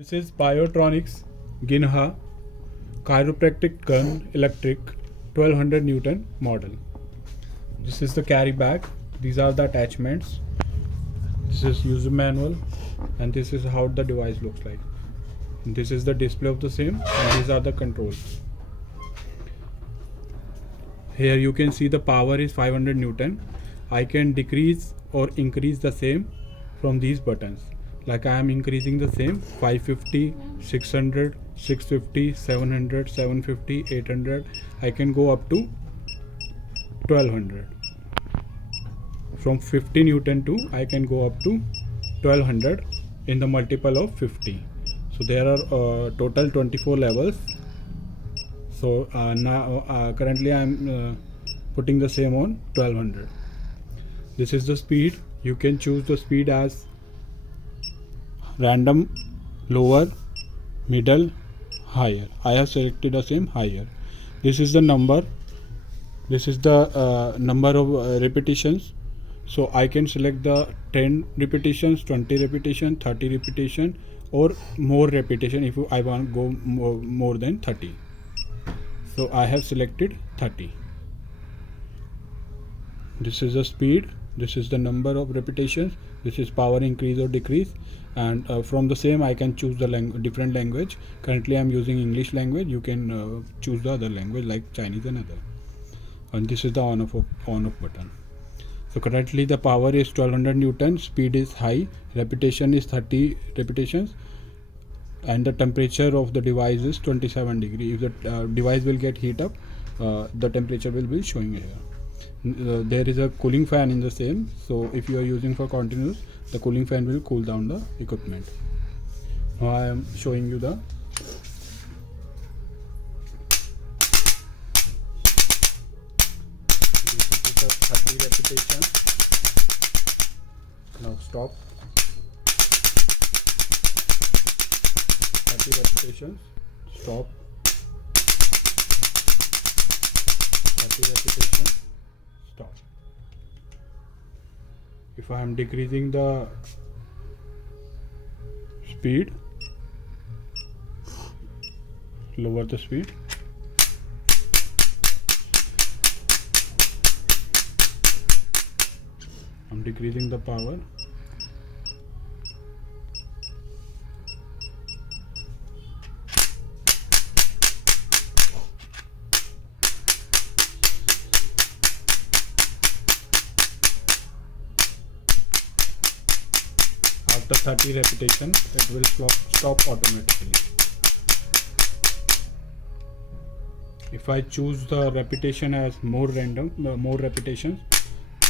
This is Biotronix Ginha Chiropractic Gun Electric 1200 Newton model. This is the carry bag. These are the attachments. This is user manual, and this is how the device looks like. And this is the display of the same, and these are the controls. Here you can see the power is 500 Newton. I can decrease or increase the same from these buttons. Like I am increasing the same 550, 600, 650, 700, 750, 800. I can go up to 1200. From 50 Newton to I can go up to 1200 in the multiple of 50. So there are total 24 levels. So now currently I am putting the same on 1200. This is the speed. You can choose the speed as random, lower, middle, higher. I have selected the same higher. This is the number. This is the number of repetitions. So I can select the 10 repetitions, 20 repetition, 30 repetition, or more repetition if I want to go more than 30. So I have selected 30. This is the speed. This is the number of repetitions. This is power increase or decrease. And from the same I can choose the different language. Currently I am using English language. You can choose the other language like Chinese and other. And this is the on off button. So currently the power is 1200 Newton. Speed is high. Repetition is 30 repetitions. And the temperature of the device is 27 degree. If the device will get heat up, the temperature will be showing here. There is a cooling fan in the same, so if you are using for continuous, the cooling fan will cool down the equipment. Now I am showing you the this is the 30 repetition. Now stop. 30 repetitions. Stop. 30 repetitions. Stop. If I am decreasing the speed, lower the speed. I'm decreasing the power. After 30 repetitions, it will stop automatically. If I choose the repetition as more random, more repetitions,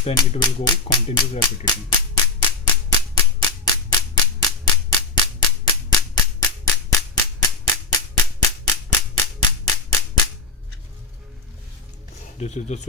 then it will go continuous repetition. This is the switch.